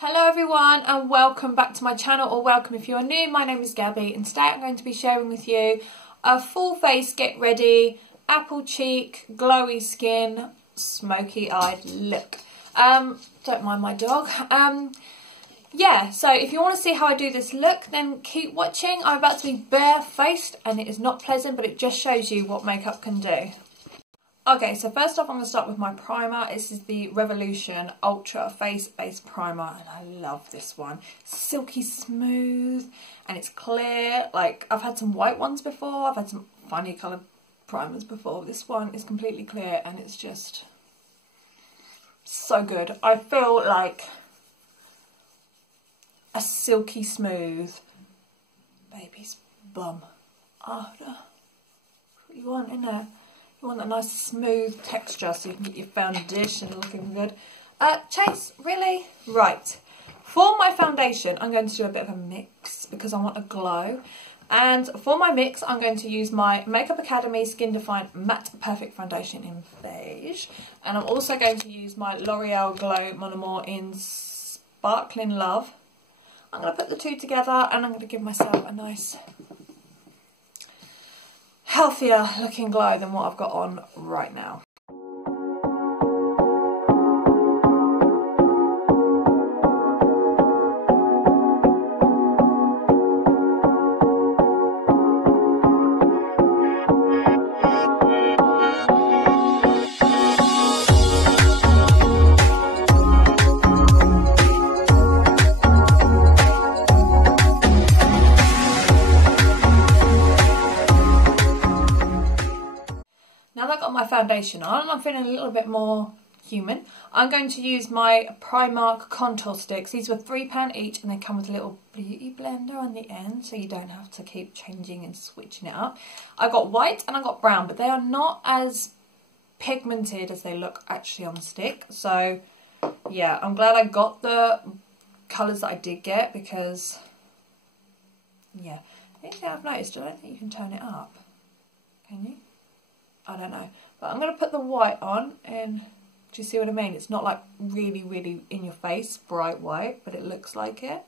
Hello everyone and welcome back to my channel, or welcome if you're new. My name is Gabby and today I'm going to be sharing with you a full face get ready, apple cheek, glowy skin, smoky eyed look. Don't mind my dog. Yeah, so if you want to see how I do this look, then keep watching. I'm about to be barefaced and it is not pleasant, but it just shows you what makeup can do. Okay, so first off I'm going to start with my primer. This is the Revolution Ultra Face Base Primer and I love this one. Silky smooth and it's clear. Like, I've had some white ones before, I've had some funny coloured primers before. This one is completely clear and it's just so good. I feel like a silky smooth baby's bum after. That's what you want, isn't it? You want that nice smooth texture so you can get your foundation looking good. Chase, really? Right. For my foundation, I'm going to do a bit of a mix because I want a glow. And for my mix, I'm going to use my Makeup Academy Skin Defined Matte Perfect Foundation in beige. And I'm also going to use my L'Oreal Glow Mon Amour in Sparkling Love. I'm going to put the two together and I'm going to give myself a nice healthier looking glow than what I've got on right now. Now that I've got my foundation on and I'm feeling a little bit more human, I'm going to use my Primark contour sticks. These were £3 each and they come with a little beauty blender on the end so you don't have to keep changing and switching it up. I got white and I got brown, but they are not as pigmented as they look actually on the stick. So yeah, I'm glad I got the colours that I did get because yeah, the thing I've noticed, I don't think you can turn it up. Can you? I don't know, but I'm going to put the white on and do you see what I mean? It's not like really in your face, bright white, but it looks like it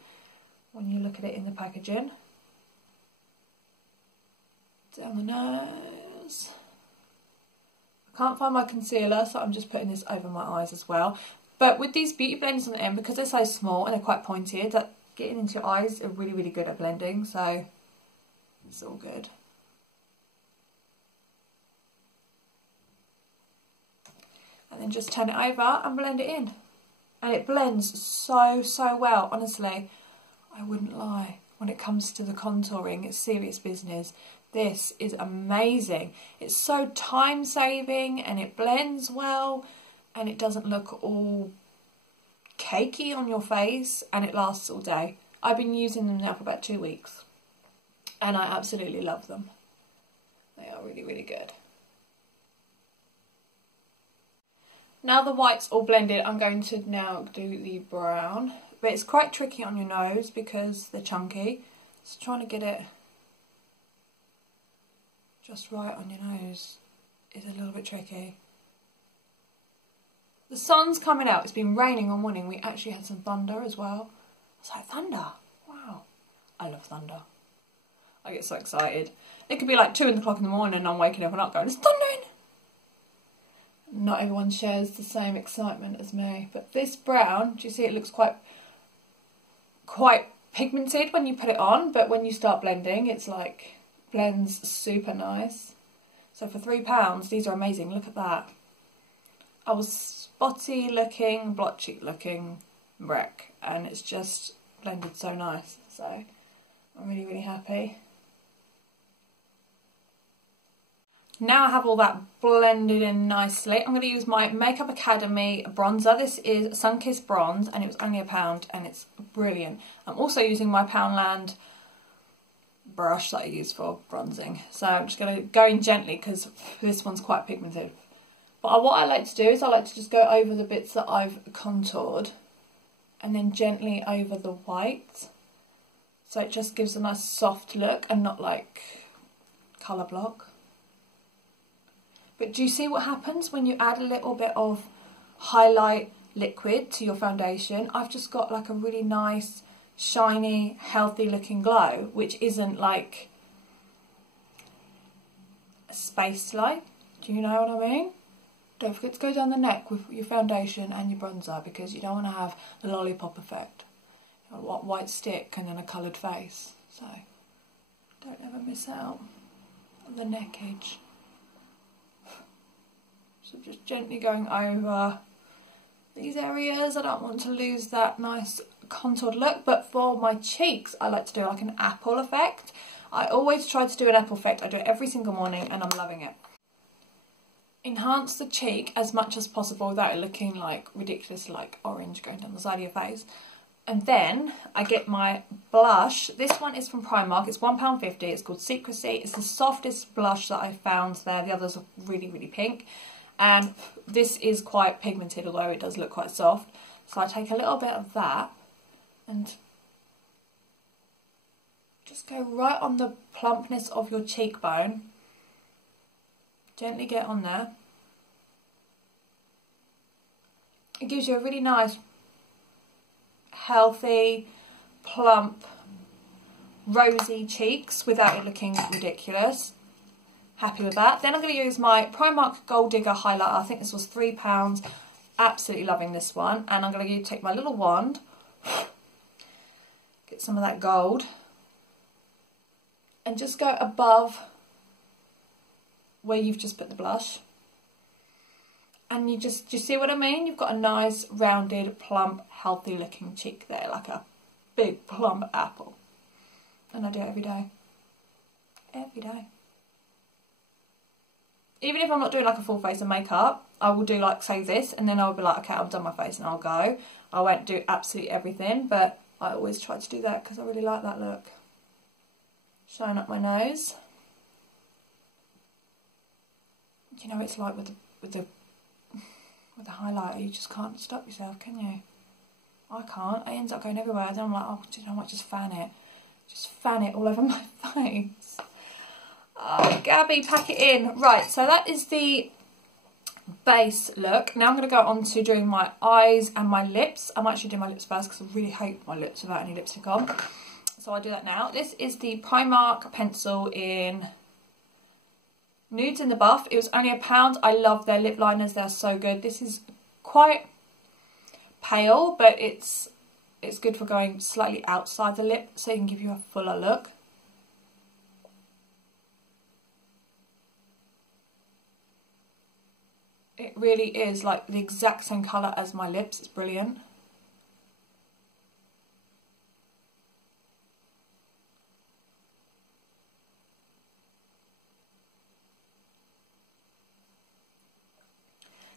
when you look at it in the packaging. Down the nose. I can't find my concealer, so I'm just putting this over my eyes as well. But with these beauty blenders on the end, because they're so small and they're quite pointed, that getting into your eyes are really good at blending, so it's all good. And then just turn it over and blend it in. And it blends so well, honestly. I wouldn't lie. When it comes to the contouring, it's serious business. This is amazing. It's so time saving and it blends well and it doesn't look all cakey on your face and it lasts all day. I've been using them now for about 2 weeks and I absolutely love them. They are really good. Now the white's all blended, I'm going to now do the brown. But it's quite tricky on your nose because they're chunky. So trying to get it just right on your nose is a little bit tricky. The sun's coming out. It's been raining all morning. We actually had some thunder as well. It's like, thunder? Wow. I love thunder. I get so excited. It could be like 2 o'clock in the morning and I'm waking everyone up going, it's thundering! Not everyone shares the same excitement as me, but this brown, do you see it looks quite pigmented when you put it on, but when you start blending it's like blends super nice. So for £3 these are amazing. Look at that. I was spotty looking, blotchy looking wreck and it's just blended so nice, so I'm really happy. Now I have all that blended in nicely, I'm going to use my Makeup Academy bronzer. This is Sunkissed Bronze and it was only £1 and it's brilliant. I'm also using my Poundland brush that I use for bronzing. So I'm just going to go in gently because this one's quite pigmented. But what I like to do is I like to just go over the bits that I've contoured and then gently over the white. So it just gives a nice soft look and not like colour block. But do you see what happens when you add a little bit of highlight liquid to your foundation, I've just got like a really nice, shiny, healthy looking glow, which isn't like a space light. Do you know what I mean? Don't forget to go down the neck with your foundation and your bronzer, because you don't want to have the lollipop effect. A white stick and then a coloured face. So don't ever miss out on the neck edge. So just gently going over these areas. I don't want to lose that nice contoured look, but for my cheeks I like to do like an apple effect. I always try to do an apple effect. I do it every single morning and I'm loving it. Enhance the cheek as much as possible without it looking like ridiculous, like orange going down the side of your face. And then I get my blush. This one is from Primark. It's £1.50. It's called Secrecy. It's the softest blush that I found there. The others are really, really pink. And this is quite pigmented, although it does look quite soft. So I take a little bit of that and just go right on the plumpness of your cheekbone. Gently get on there. It gives you a really nice, healthy, plump, rosy cheeks without it looking ridiculous. Happy with that. Then I'm going to use my Primark Gold Digger highlighter. I think this was £3. Absolutely loving this one. And I'm going to take my little wand, get some of that gold, and just go above where you've just put the blush. And you see what I mean? You've got a nice, rounded, plump, healthy looking cheek there, like a big plump apple. And I do it every day. Every day. Even if I'm not doing like a full face of makeup, I will do like, say this, and then I'll be like, okay, I've done my face and I'll go. I won't do absolutely everything, but I always try to do that because I really like that look. Shine up my nose. You know, it's like with the highlighter, you just can't stop yourself, can you? I can't. It ends up going everywhere. Then I'm like, oh, do you know what? Just fan it. Just fan it all over my face. Oh, Gabby, pack it in. Right, so that is the base look. Now I'm going to go on to doing my eyes and my lips. I'm actually doing my lips first because I really hate my lips without any lipstick on. So I'll do that now. This is the Primark pencil in Nudes in the Buff. It was only £1. I love their lip liners. They're so good. This is quite pale, but it's good for going slightly outside the lip so it can give you a fuller look. It really is like the exact same colour as my lips. It's brilliant.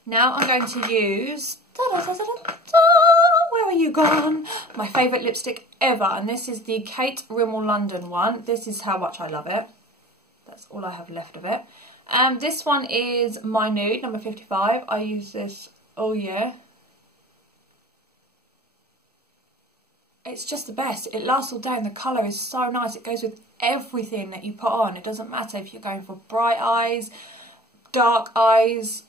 Now I'm going to use, where are you gone? My favourite lipstick ever, and this is the Kate Rimmel London one. This is how much I love it. That's all I have left of it. This one is my nude, number 55. I use this all year. It's just the best. It lasts all day and the colour is so nice. It goes with everything that you put on. It doesn't matter if you're going for bright eyes, dark eyes,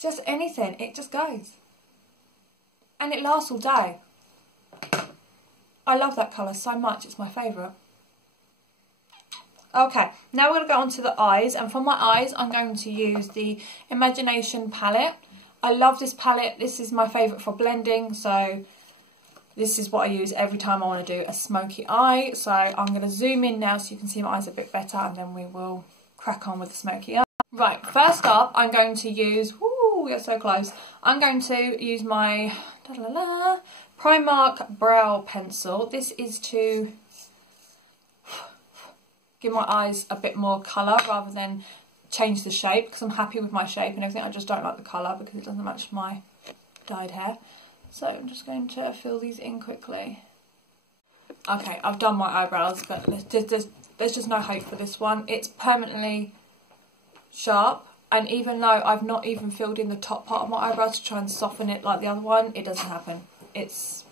just anything. It just goes. And it lasts all day. I love that colour so much. It's my favourite. Okay, now we're going to go on to the eyes, and for my eyes I'm going to use the Imagination palette. I love this palette. This is my favourite for blending, so this is what I use every time I want to do a smoky eye. So I'm going to zoom in now so you can see my eyes a bit better, and then we will crack on with the smoky eye. Right, first up I'm going to use, woo, we are so close, I'm going to use my Primark brow pencil. This is to give my eyes a bit more colour rather than change the shape, because I'm happy with my shape and everything. I just don't like the colour because it doesn't match my dyed hair. So I'm just going to fill these in quickly. Okay, I've done my eyebrows, but there's just no hope for this one. It's permanently sharp, and even though I've not even filled in the top part of my eyebrows to try and soften it like the other one, it doesn't happen. That's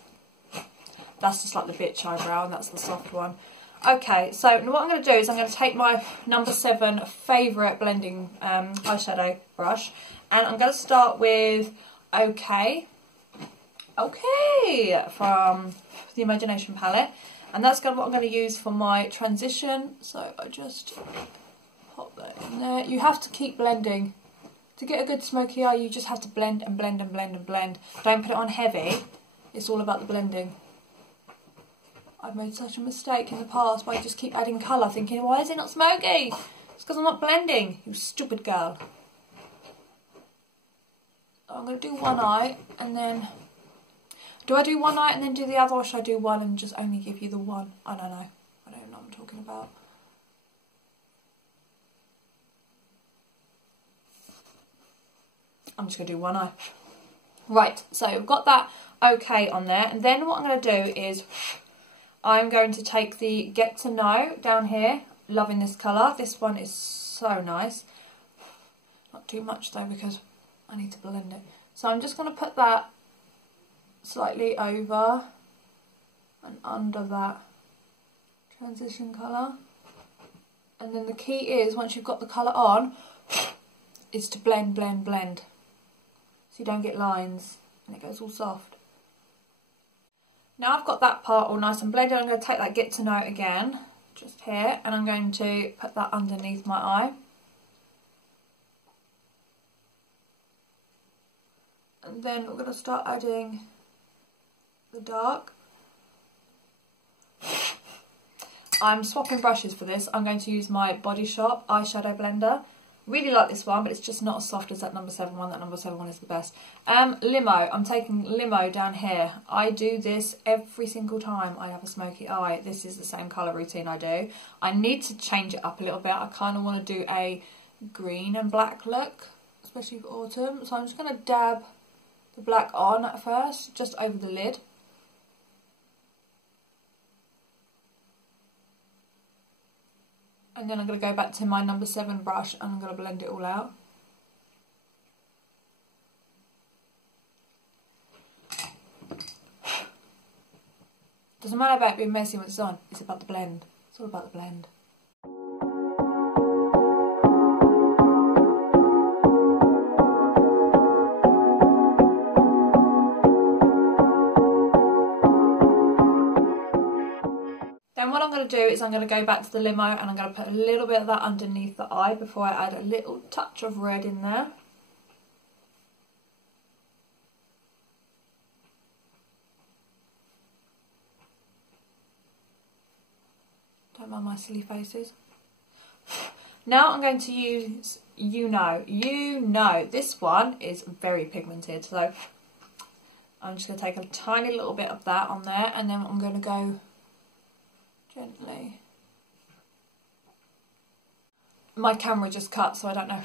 just like the bitch eyebrow, and that's the soft one. Okay, so what I'm going to do is I'm going to take my number 7 favourite blending eyeshadow brush, and I'm going to start with OK from the Imagination palette, and that's what I'm going to use for my transition. So I just pop that in there. You have to keep blending. To get a good smoky eye, you just have to blend and blend and blend and blend. Don't put it on heavy. It's all about the blending. I've made such a mistake in the past by just keep adding colour, thinking, why is it not smoky? It's because I'm not blending, you stupid girl. I'm going to do one eye, and then... Do I do one eye and then do the other, or should I do one and just only give you the one? I don't know. I don't know what I'm talking about. I'm just going to do one eye. Right, so I've got that OK on there, and then what I'm going to do is... I'm going to take the Get to Know down here. Loving this colour. This one is so nice. Not too much though, because I need to blend it. So I'm just going to put that slightly over and under that transition colour. And then the key is, once you've got the colour on, is to blend, blend, blend. So you don't get lines and it goes all soft. Now I've got that part all nice and blended, I'm going to take that Get to Know again, just here, and I'm going to put that underneath my eye. And then we're going to start adding the dark. I'm swapping brushes for this. I'm going to use my Body Shop eyeshadow blender. Really like this one, but it's just not as soft as that number 7 one. That number 7 one is the best. Limo. I'm taking Limo down here. I do this every single time I have a smoky eye. This is the same colour routine I do. I need to change it up a little bit. I kind of want to do a green and black look, especially for autumn. So I'm just going to dab the black on at first, just over the lid. And then I'm going to go back to my number 7 brush and I'm going to blend it all out. Doesn't matter about being messy when it's on, it's about the blend. It's all about the blend. Then what I'm going to do is I'm going to go back to the Limo and I'm going to put a little bit of that underneath the eye before I add a little touch of red in there. Don't mind my silly faces. Now I'm going to use You Know. This one is very pigmented, so I'm just going to take a tiny little bit of that on there, and then I'm going to go gently. My camera just cut, so I don't know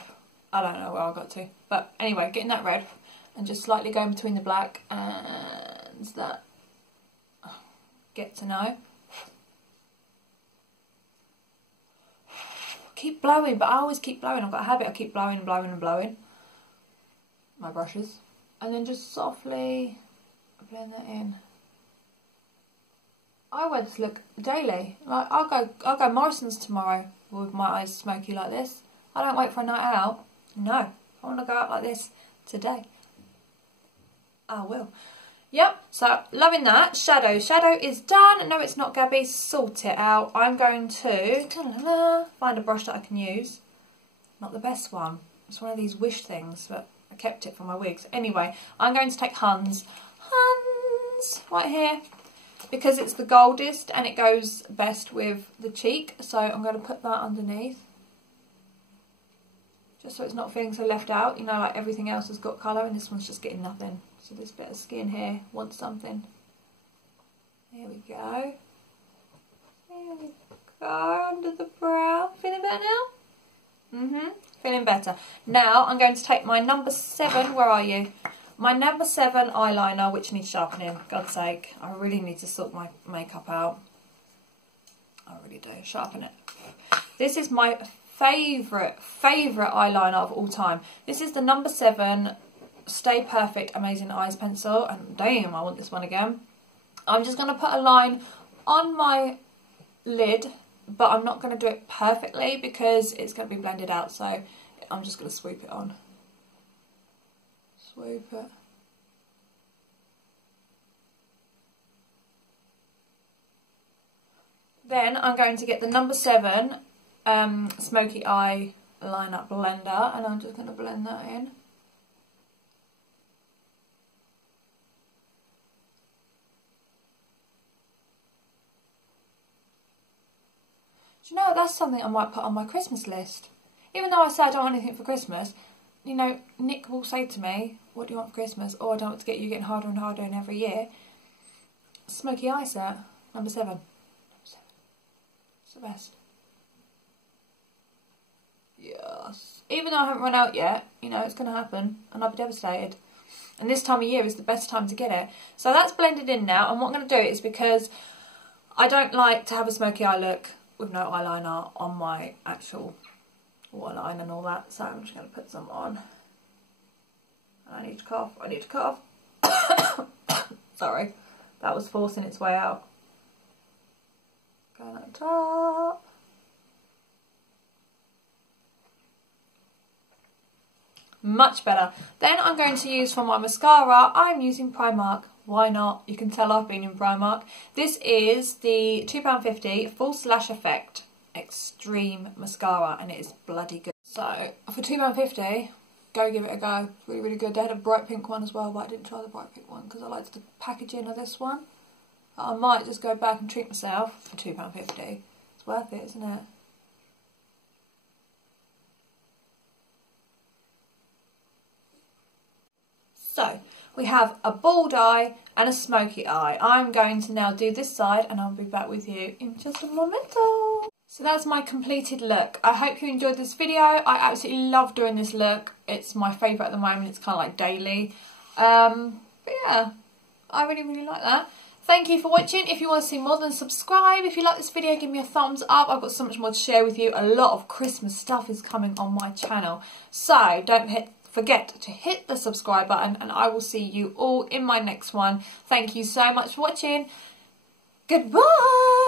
where I got to. But anyway, getting that red and just slightly going between the black and that Get to Know. Keep blowing, but I always keep blowing. I've got a habit, I keep blowing and blowing and blowing my brushes. And then just softly blend that in. I wear this look daily. Like I'll go Morrison's tomorrow with my eyes smoky like this. I don't wait for a night out. No, I want to go out like this today. I will. Yep, so loving that. Shadow. Shadow is done. No, it's not, Gabby. Sort it out. I'm going to find a brush that I can use. Not the best one. It's one of these wish things, but I kept it for my wigs. Anyway, I'm going to take Hans right here, because it's the goldest and it goes best with the cheek. So I'm going to put that underneath, just so it's not feeling so left out. You know, like everything else has got colour and this one's just getting nothing. So this bit of skin here wants something. There we go. There we go, under the brow. Feeling better now? Feeling better. Now I'm going to take my number 7, where are you? My number 7 eyeliner, which needs sharpening. God's sake, I really need to sort my makeup out. I really do. Sharpen it. This is my favourite eyeliner of all time. This is the number 7 Stay Perfect Amazing Eyes pencil, and damn, I want this one again. I'm just going to put a line on my lid, but I'm not going to do it perfectly because it's going to be blended out, so I'm just going to swoop it on. Swoop it. Then I'm going to get the number 7 Smoky Eye Liner Blender, and I'm just going to blend that in. Do you know, that's something I might put on my Christmas list. Even though I say I don't want anything for Christmas, you know, Nick will say to me, what do you want for Christmas? Oh, I don't want to get you getting harder and harder in every year. Smoky Eye set, number 7. Number 7. It's the best. Yes. Even though I haven't run out yet, you know, it's going to happen and I'll be devastated. And this time of year is the best time to get it. So that's blended in now, and what I'm going to do is, because I don't like to have a smoky eye look with no eyeliner on my actual waterline and all that, so I'm just going to put some on. I need to cough, I need to cough. Sorry, that was forcing its way out. Going at the top. Much better. Then I'm going to use for my mascara, I'm using Primark. Why not? You can tell I've been in Primark. This is the £2.50 Full Slash Effect Extreme Mascara, and it is bloody good. So for £2.50, go give it a go. It's really, really good. They had a bright pink one as well, but I didn't try the bright pink one because I liked the packaging of this one. But I might just go back and treat myself for £2.50. It's worth it, isn't it? So, we have a bald eye and a smoky eye. I'm going to now do this side and I'll be back with you in just a momento. So that's my completed look. I hope you enjoyed this video. I absolutely love doing this look. It's my favourite at the moment. It's kind of like daily. But yeah, I really, really like that. Thank you for watching. If you want to see more, then subscribe. If you like this video, give me a thumbs up. I've got so much more to share with you. A lot of Christmas stuff is coming on my channel. So don't forget to hit the subscribe button, and I will see you all in my next one. Thank you so much for watching. Goodbye.